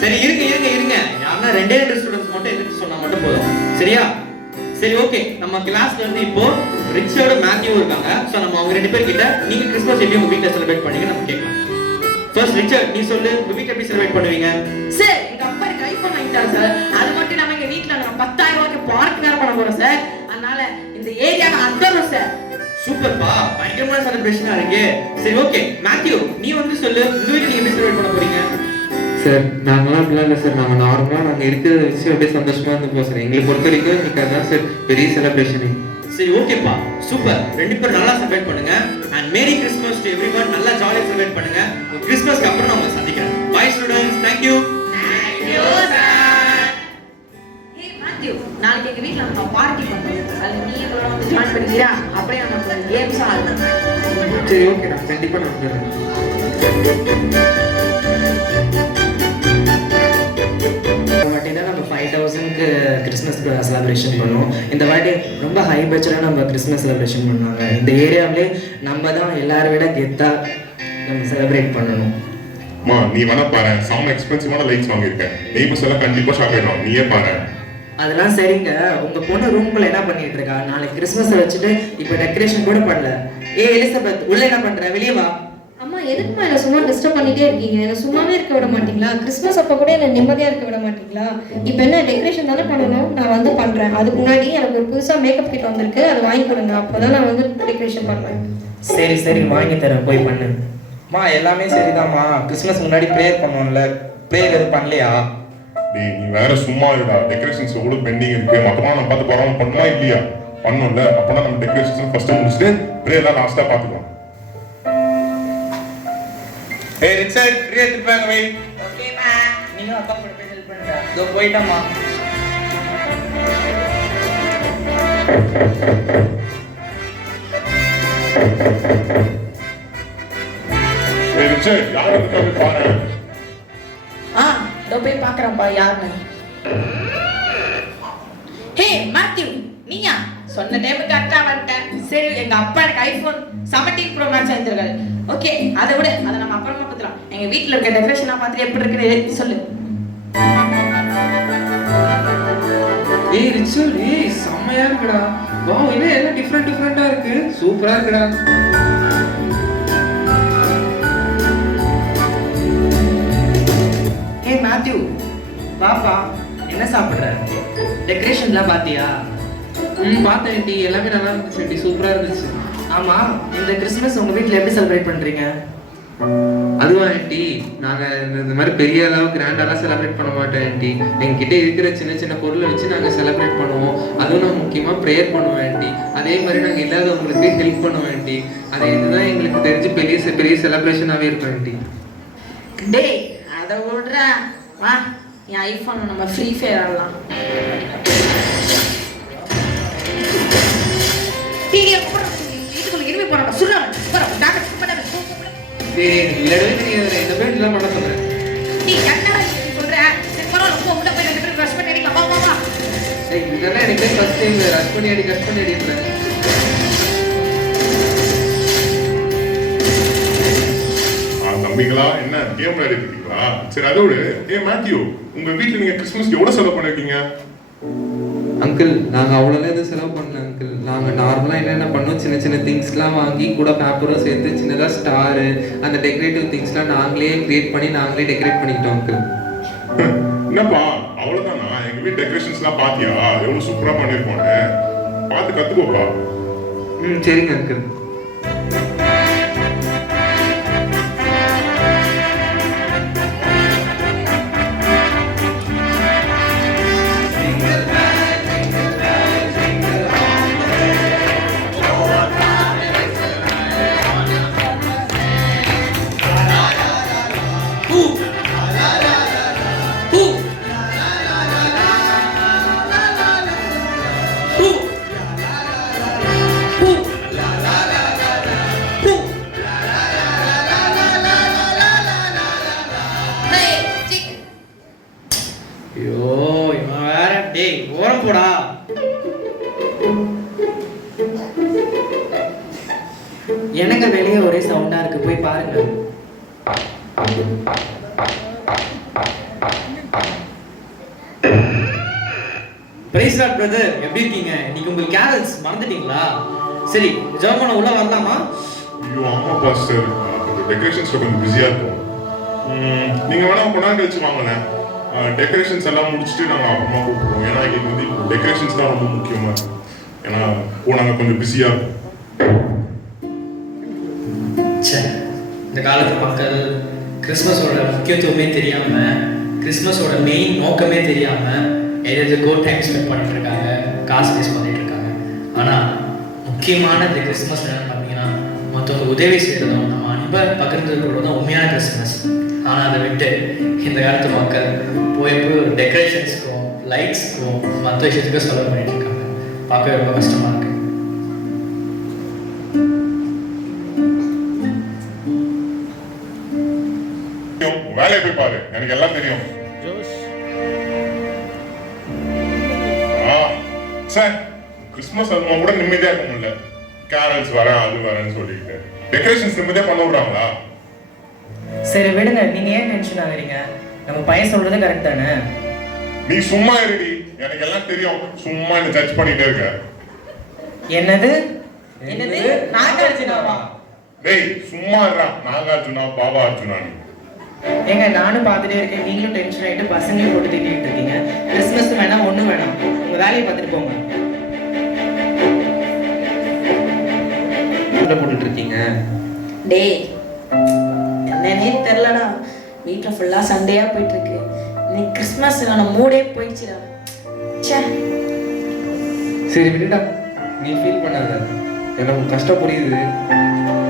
சரி இருங்க. யாரனா ரெண்டே ஸ்டூடண்ட்ஸ் மட்டும் எந்திரிச்சு சொன்னா மட்டும் போதும். சரியா? சரி ஓகே. நம்ம கிளாஸ்ல இருந்து இப்போ ரிச்சர்ட் மேத்யூ இருக்காங்க. சோ நம்ம அவங்க ரெண்டு பேர் கிட்ட நீங்க கிறிஸ்மஸ் எப்படி உங்க வீட்ல செலிப்ரேட் பண்ணீங்க நம்ம கேட்கலாம். ஃபர்ஸ்ட் ரிச்சர்ட் நீ சொல்லு உங்க வீட்ல எப்படி செலிப்ரேட் பண்ணுவீங்க? சார் எங்க அப்பா எனக்கு ஐபோன் வாங்கிட்டாரு சார். அது மட்டும் நம்ம எங்க வீட்ல நான் 10,000 ரூபாய்க்கு பார்க் வேற பண்ண போறோம் சார். அதனால இந்த ஏரியாவை அந்தரும் சார். சூப்பர்ப்பா, பயங்கரமான செலிப்ரேஷனா இருக்கு. சரி ஓகே மேத்யூ நீ வந்து சொல்லு உங்க வீட்ல நீங்க எப்படி செலிப்ரேட் பண்ண போறீங்க? சார் நாங்களாம் அப்படிலாம் இல்லை சார். நாங்கள் நார்மலாக நாங்கள் இருக்கிற விஷயம் அப்படியே சந்தோஷமாக இருந்துப்போம் சார். எங்களை பொறுத்த வரைக்கும் எங்களுக்கு அதுதான் சார் பெரிய செலிப்ரேஷனு. சரி ஓகேப்பா சூப்பர். ரெண்டு பேரும் நல்லா செலிப்ரேட் பண்ணுங்க. And merry Christmas to everyone. நல்லா ஜாலியா செலிப்ரேட் பண்ணுங்க. கிறிஸ்மஸ்க்கு அப்புறம் நான் உங்களை சந்திக்கிறேன். Bye students. Thank you. Hey Matthew நாளைக்கு எங்க வீட்ல நம்ம பார்ட்டி பண்றோம். அது நீ எங்களோட வந்து ஜாயின் பண்ணிக்கிறியா? அப்படியே நம்ம கேம்ஸ் ஆடலாம். சரி ஓகே நான் கண்டிப்பாக நான் வந்துடுறேன். நம்ம 5,000க்கு கிறிஸ்மஸ் செலிப்ரேஷன் பண்ணுவோம். இந்த வாட்டி ரொம்ப ஹை பட்ஜெட்டாக நம்ம கிறிஸ்மஸ் செலிப்ரேஷன் பண்ணாங்க. இந்த ஏரியாவிலே நம்ம தான் எல்லாரும் விட கெத்தாக நம்ம செலிப்ரேட் பண்ணணும். நீ வேணா பாரு, செம்ம எக்ஸ்பென்சிவான லைட்ஸ் வாங்கியிருக்கேன். நெய்பர்ஸ் எல்லாம் கண்டிப்பாக ஷாக் ஆகிடும். நீயே பாரு. அதெல்லாம் சரிங்க. உங்க பொண்ணு ரூம்குள்ள என்ன பண்ணிட்டு இருக்கா? நாளைக்கு கிறிஸ்மஸ் வச்சுட்டு இப்போ டெக்கரேஷன் கூட பண்ணல. எலிசபெத் உள்ள என்ன பண்ற? வெளியே வா. அம்மா எதுக்குமா என்ன சும்மா டிஸ்டர்ப் பண்ணிட்டே இருக்கீங்க? என்ன சும்மாவே இருக்க விட மாட்டீங்களா? கிறிஸ்மஸ் அப்போ கூட என்ன நிம்மதியா இருக்க விட மாட்டீங்களா? இப்போ என்ன டெக்கரேஷன் தானே பண்ணணும், நான் வந்து பண்றேன். அதுக்கு முன்னாடி எனக்கு ஒரு புதுசா மேக்கப் கிட் வந்திருக்கு, அது வாங்கி கொடுங்க. அப்போதான் நான் வந்து டெக்கரேஷன் பண்ணுவேன். சரி வாங்கி தரேன், போய் பண்ணு. எல்லாமே சரிதாம்மா. கிறிஸ்மஸ் முன்னாடி ப்ரேயர் பண்ணுவோம்ல, ப்ரேயர் எதுவும் பண்ணலையா? நீ வேற சும்மா இல்லடா. டெக்கரேஷன்ஸ் எவ்வளவு பெண்டிங் இருக்கு. மொத்தமா நம்ம பார்த்து போறோம் பண்ணுவா இல்லையா? பண்ணோம்ல. அப்பனா நம்ம டெக்கரேஷன் ஃபர்ஸ்ட் முடிச்சுட்டு ப்ரேயர்லாம் லாஸ்டா பார்த்துக்கலாம். ஏய் ரிச்சர்ட் ப்ரேயர் எடுத்துப்பாங்க வை. ஓகேமா. நீங்க அப்பா கூட போய் ஹெல்ப் பண்ணுங்க. இதோ போய்ட்டமா. ஏய் ரிச்சர்ட் யார் வந்து பாரு. இதோ போய் பார்க்கறேன்ப்பா யாருன்னு. ஹே மேத்யூ நீயா? சொன்ன டைம் கரெக்டா வந்துட்டேன். சரி எங்க அப்பா எனக்கு ஐபோன் 17 ப்ரோ மேக்ஸ் வாங்கிருக்காரு. ஓகே அதை விட அதை நம்ம அப்புறமா பார்த்துக்கலாம். எங்க வீட்ல இருக்க டெக்கரேஷன் பார்த்துட்டு எப்படி இருக்குன்னு சொல்லு. ஏய் ரிச்சர்ட் செம்மையா இருக்குடா. வாவ் என்ன எல்லாம் டிஃபரெண்டா இருக்கு. சூப்பரா இருக்குடா. ஹே மேத்யூ பாப்பா என்ன சாப்பிடுற? டெக்கரேஷன்லாம் பாத்தியா? பார்த்தேன் டி. எல்லாமே நல்லா இருந்துச்சு டி. சூப்பரா இருந்துச்சு. ஆமா இந்த கிறிஸ்மஸ் உங்க வீட்ல எப்படி செலிப்ரேட் பண்றீங்க? அதுவும் ஆண்டி நாங்கள் இந்த மாதிரி பெரிய அளவு கிராண்டாலாம் செலிப்ரேட் பண்ண மாட்டோம் ஆண்டி. எங்ககிட்ட இருக்கிற சின்ன சின்ன பொருளை வச்சு நாங்கள் செலிப்ரேட் பண்ணுவோம். அதுவும் நான் முக்கியமாக ப்ரேயர் பண்ணுவோம் ஆண்டி. அதே மாதிரி நாங்கள் இல்லாதவங்களுக்கு ஹெல்ப் பண்ணுவோம் ஆண்டி. அது இதுதான் எங்களுக்கு தெரிஞ்சு பெரிய பெரிய செலிப்ரேஷனாகவே இருக்கும் ஆண்டி. டேய் அதை விடுறா, வா என் ஐஃபோன் நம்ம ஃப்ரீ ஃபயர் ஆடலாம். வீட்டுக்குள்ள இருமே போறாங்க சொல்றாங்க விளையாடவே தெரியாது. இந்த பேர் இதெல்லாம் பண்ண சொல்கிறேன். நீ என்ன சொல்ற? சரி பரவாயில்ல, ரொம்ப உள்ள போய் 2 பேரும் ரஷ் பண்ணி அடிக்கலாம். வா வா வா. இதெல்லாம் எனக்கு ஃபர்ஸ்ட் டைம் ரஷ் பண்ணி அடிக்கிறேன். தம்பிகளா என்ன கேம் விளையாடிட்டு இருக்கீங்களா? சரி அதோடு மேத்யூ, உங்க வீட்டுல நீங்க கிறிஸ்மஸ் எவ்வளவு செலவு பண்ணிருக்கீங்க? அங்கிள் நாங்கள் அவ்வளோலாம் எதுவும் செலவு பண்ணல அங்கிள். நாங்கள் நார்மலாக என்னென்ன பண்ணோம், சின்ன சின்ன திங்ஸ்லாம் வாங்கி கூட பேப்பரும் சேர்த்து சின்னதாக ஸ்டாரு அந்த டெக்கரேட்டிவ் திங்ஸ்லாம் நாங்களே கிரியேட் பண்ணி நாங்களே டெக்கரேட் பண்ணிக்கிட்டோம் அங்கிள். என்னப்பா அவ்வளவுதானா? எங்க வீட்டு டெக்கரேஷன்ஸ்லாம் பாத்தியா எவ்வளவு சூப்பரா பண்ணிருக்கோன்னு? பார்த்து கத்துக்கோப்பா. சரிங்க அங்கிள். என்னங்க வெளியே ஒரே சவுண்டா இருக்கு, போய் பாருங்க. பிரைஸ் லார்ட் பிரதர், எப்படி இருக்கீங்க? இன்னைக்கு உங்களுக்கு கேரல்ஸ் மறந்துட்டீங்களா? சரி ஜெர்மன் உள்ள வரலாமா? ஐயோ ஆமா பாஸ்டர், கொஞ்சம் டெக்கரேஷன்ஸ்ல கொஞ்சம் பிஸியா இருக்கும். நீங்க வேணா கொஞ்ச நாள் கழிச்சு வாங்களேன். டெக்கரேஷன்ஸ் எல்லாம் முடிச்சுட்டு நாங்க அப்புறமா கூப்பிடுவோம். ஏன்னா எங்களுக்கு வந்து டெக்கரேஷன்ஸ் தான் ரொம்ப முக்கியமா இருக்கும். ஏன்னா நாங்க கொஞ்சம் பிஸியா இருக்கும். இந்த காலத்து மக்கள் கிறிஸ்மஸோட முக்கியத்துவமே தெரியாம, கிறிஸ்மஸோட மெயின் நோக்கமே தெரியாம எதுக்கோ டைம் ஸ்பெண்ட் பண்ணிட்டு இருக்காங்க, காசு வேஸ்ட் பண்ணிட்டு இருக்காங்க. ஆனா முக்கியமான இந்த கிறிஸ்மஸ் என்ன பார்த்தீங்கன்னா, மற்றவங்க உதவி செய்யறதும் நம்ம அன்பை பகிர்ந்தது தான் உண்மையான கிறிஸ்மஸ். ஆனா அதை விட்டு இந்த காலத்து மக்கள் போய் ஒரு டெக்கரேஷன்ஸ்க்கும் லைட்ஸ்க்கும் மற்ற விஷயத்துக்கும் செலவு பண்ணிட்டு இருக்காங்க. பார்க்க ரொம்ப கஷ்டமா இருக்கு. வேலையை போய் பாரு, எனக்கு எல்லாம் தெரியும். சார் கிறிஸ்மஸ் அதுமா கூட நிம்மதியா இருக்க முடியல. கேரல்ஸ் வர அது வரேன்னு சொல்லிட்டு டெக்கரேஷன்ஸ் நிம்மதியா பண்ண விடுறாங்களா? சரி விடுங்க, நீங்க ஏன் டென்ஷன் ஆகுறீங்க? நம்ம பையன் சொல்றது கரெக்ட் தானே? நீ சும்மா இருடி, எனக்கு எல்லாம் தெரியும். சும்மா என்ன ஜட்ஜ் பண்ணிட்டே இருக்க. என்னது என்னது நாகார்ஜுனாவா? டேய் சும்மா இருடா. நாகார்ஜுனா பாபா அர்ஜுனா நீ. ஏங்க நானும் பார்த்துட்டே இருக்கேன், நீங்களும் டென்ஷன் ஆகிட்டு பசங்களையும் போட்டு திட்டிட்டு இருக்கீங்க. கிறிஸ்மஸ் வேணாம், ஒன்றும் வேணாம், உங்க வேலையை பார்த்துட்டு போங்க. போட்டுட்டு இருக்கீங்க டேய் என்னன்னே தெரிலடா, வீட்டில் ஃபுல்லாக சண்டையாக போயிட்டு இருக்கு. இன்னைக்கு கிறிஸ்மஸ்க்கான மூடே போயிடுச்சுடா. சே சரி விடுடா, நீ ஃபீல் பண்ணாத, எனக்கு கஷ்டம் புரியுது.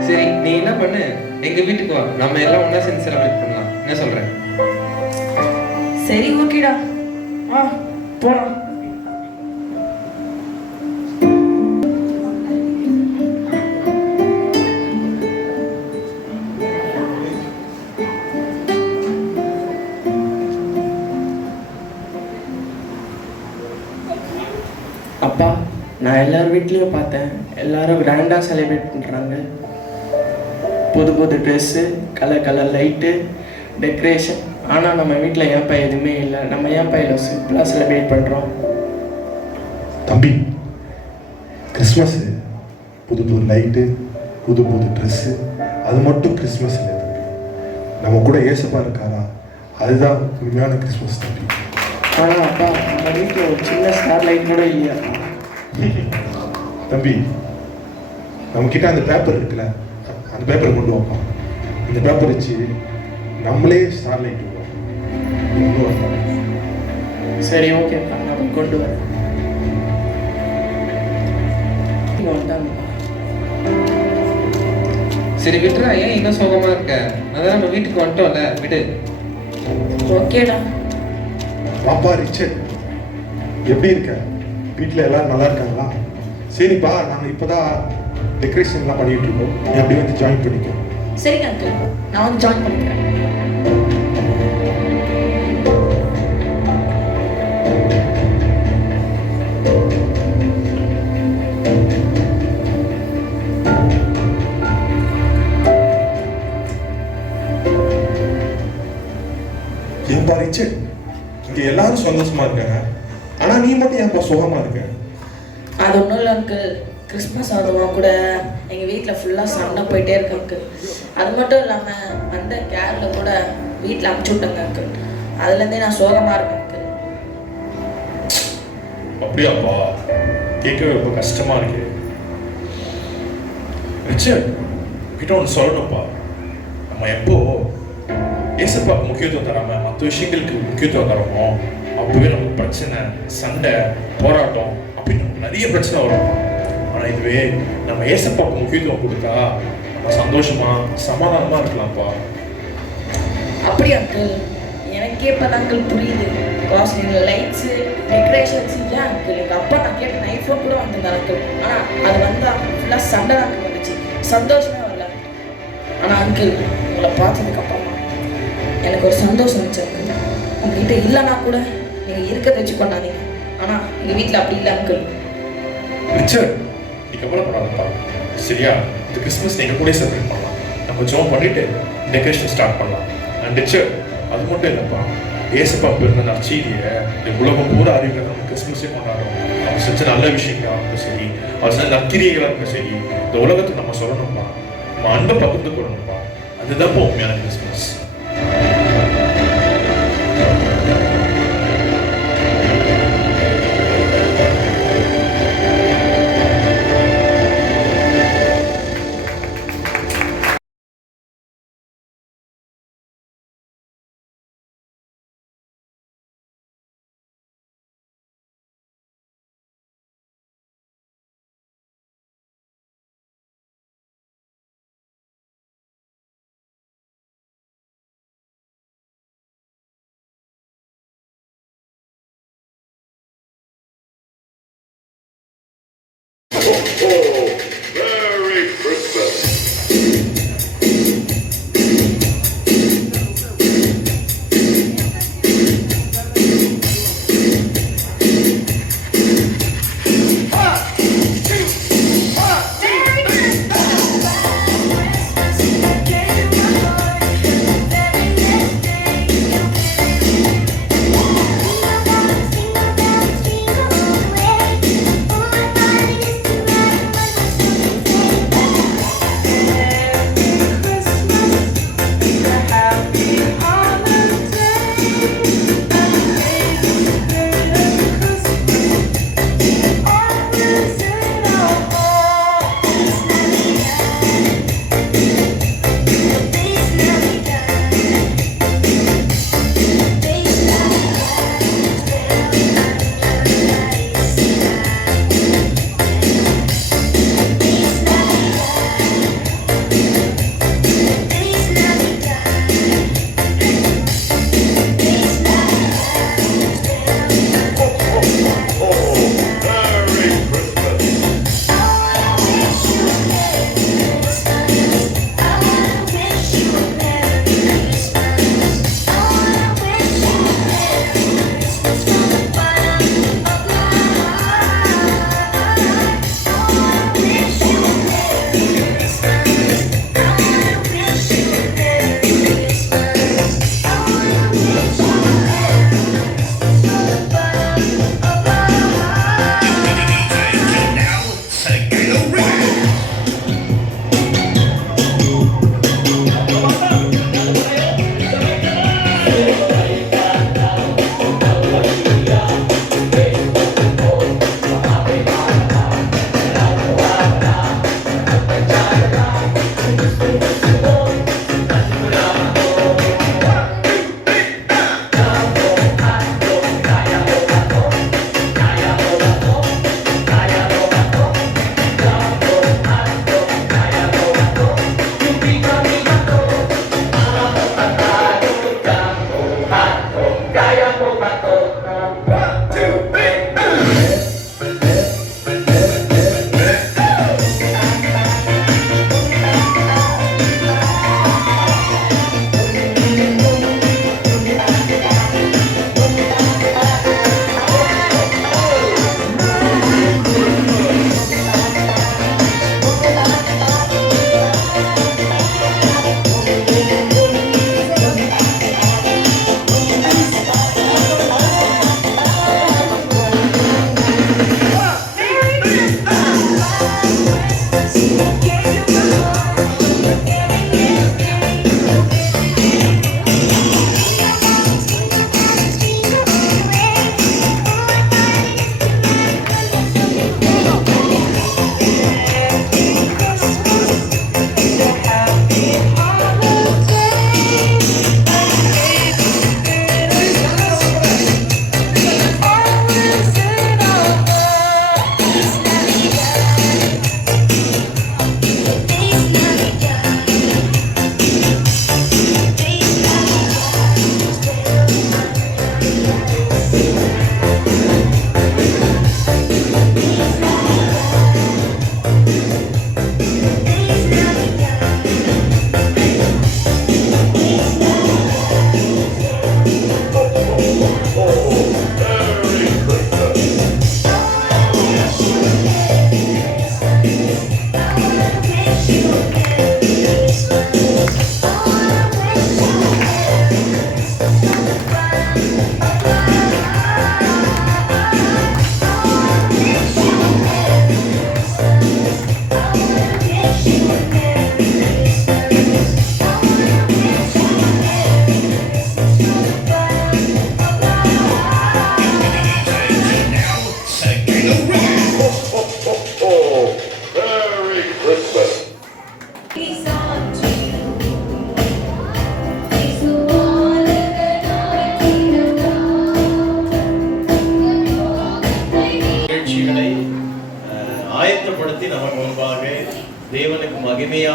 சரி நீ என்ன பண்ணு, எங்க வீட்டுக்கு வா, நம்ம எல்லாம் ஒண்ணா சேர்ந்து செலிப்ரேட் பண்ணலாம். என்ன சொல்றேன்? சரி ஓகேடா, வா போலாம். அப்பா, நான் எல்லார் வீட்லேயும் பார்த்தேன், எல்லாரும் கிராண்டாக செலிப்ரேட் பண்ணுறாங்க. புது புது dress, colour colour light, decoration. ஆனால் நம்ம வீட்டில் ஏன்ப்பா எதுவுமே இல்லை? நம்ம ஏன்ப்பா இல்லை சிம்பிளாக செலிப்ரேட் பண்ணுறோம்? தம்பி, கிறிஸ்மஸ் புது புது லைட்டு, புது புது ட்ரெஸ்ஸு, அது மட்டும் கிறிஸ்மஸ் இல்லை தம்பி. நம்ம கூட ஏசப்பா இருக்காரா, அதுதான் உண்மையான கிறிஸ்மஸ் தம்பி. ஆனால் அப்பா, நம்ம வீட்டில் ஒரு சின்ன ஸ்டார் லைட் கூட இல்லையா? தம்பி, நம்மக்கிட்ட அந்த பேப்பர் இருக்குல்ல, அந்த பேப்பரை கொண்டு வாப்பா. இந்த பேப்பர் வச்சு நம்மளே ஸ்டார் லைட் விடுவோம். சரி ஓகே நான் கொண்டு வரேன். சரி விட்டுறா, ஏன் இன்னும் சோகமா இருக்க? அதான் நம்ம வீட்டுக்கு வந்துட்டோம்ல, விடு. ஓகேடா. பாப்பா ரிச்சர்ட், எப்படி இருக்க? வீட்டில் எல்லாரும் நல்லா இருக்காங்களா? சரிப்பா, நாங்கள் இப்போதான் டெக்கரேஷன்லாம் பண்ணிட்டு இருக்கோம். நீ அப்படி வந்து ஜாயின் பண்ணிக்கோ. சரிங்க அங்கிள், நான் வந்து ஜாயின் பண்ணிக்கிறேன். ஏன்பா ரிச்சர்ட், இங்க எல்லாரும் சந்தோஷமா இருக்காங்க, ஆனா நீ மட்டும் ஏன்பா சோகமா இருக்க? அது ஒன்றும் இல்லை அங்கிள், கிறிஸ்மஸ் ஆகுமா கூட எங்கள் வீட்டில் ஃபுல்லாக சண்டை போயிட்டே இருக்கு அங்கிள். அது மட்டும் இல்லாமல் வந்த கேரில் கூட வீட்டில் அமுச்சு விட்டாங்க அங்கிள். அதுலேருந்தே நான் சோகமாக இருக்கேன் அங்கிள். அப்படியாப்பா, கேட்கவே ரொம்ப கஷ்டமா இருக்கு. ரிச்சர்ட், கிட்ட ஒன்று சொல்லணும்ப்பா. நம்ம எப்போ ஏசப்பாக்கு முக்கியத்துவம் தராம மற்ற விஷயங்களுக்கு முக்கியத்துவம் தரமோ அப்பவே நமக்கு பிரச்சனை, சண்டை, போராட்டம் அப்படின்னு நமக்கு நிறைய பிரச்சனை வரும். ஆனா இதுவே நம்ம ஏசப்பாக்கு முக்கியத்துவம் கொடுத்தா நம்ம சந்தோஷமா சமாதானமா இருக்கலாம்ப்பா. அப்படி அங்கிள், எனக்கே இப்போ தான் அங்கிள் புரியுது. பிகாஸ் நீங்கள் லைட்ஸு டெக்கரேஷன்ஸ் ஏன் அங்கிள் எங்கள் அப்பா நான் கேட்ட ஐஃபோன் கூட வந்திருந்தார் அங்கிள். ஆனால் அது வந்தால் ஃபுல்லாக சண்டை தான் அங்கிள் வந்துச்சு, சந்தோஷமே வரல. ஆனால் அங்கிள் உங்களை பார்த்ததுக்கப்புறமா எனக்கு ஒரு சந்தோஷம் இருந்துச்சு அங்கிள். உங்ககிட்ட இல்லைன்னா கூட நீங்கள் இருக்கிறத வச்சு கொண்டாதீங்க. ஆனால் எங்கள் வீட்டில் அப்படி இல்லை அங்கிள். ரிச்சர்ட், நீ கவலைப்படாதப்பா. சரியா, இந்த கிறிஸ்மஸ் நீங்கள் கூட செலிப்ரேட் பண்ணலாம். நம்ம ஜோம் பண்ணிட்டு டெக்கரேஷன் ஸ்டார்ட் பண்ணலாம். அண்ட் ரிச்சர்ட், அது மட்டும் இல்லைப்பா, ஏசப்பா பிறந்த நற்செய்தியை இந்த உலகம் பூரா அறிவிக்க நம்ம கிறிஸ்மஸே கொண்டாடுறோம். அவர் செஞ்ச நல்ல விஷயங்களாக இருக்கும் சரி, அவர் செஞ்ச நற்கிரியைகளாக இருக்கும் சரி, இந்த உலகத்தை நம்ம சொல்லணும்ப்பா. நம்ம அன்பை பகிர்ந்து கொள்ளணும்ப்பா. அதுதான் உண்மையான கிறிஸ்மஸ். Merry Christmas.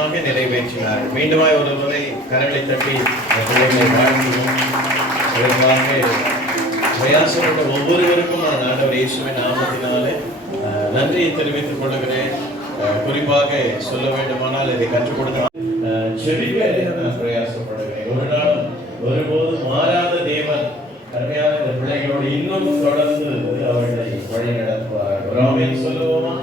அற்புதமாக நிறைவேற்றினார். மீண்டுமாய் ஒரு முறை கரங்களை தட்டி பிள்ளைகளை வாழ்த்துவோம். அதற்காக பிரயாசப்பட்ட ஒவ்வொருவருக்கும் நான் ஆண்டவர் இயேசுவின் நாமத்தினாலே நன்றியை தெரிவித்துக் கொள்கிறேன். குறிப்பாக சொல்ல வேண்டுமானால் இதை கற்றுக் கொடுத்த செவிக்க நான் பிரயாசப்படுகிறேன். ஒரு நாளும் ஒருபோதும் மாறாத தேவன் அருமையான இந்த பிள்ளைகளோடு இன்னும் தொடர்ந்து அவர்களை வழி நடத்துவார். சொல்லுவோமா?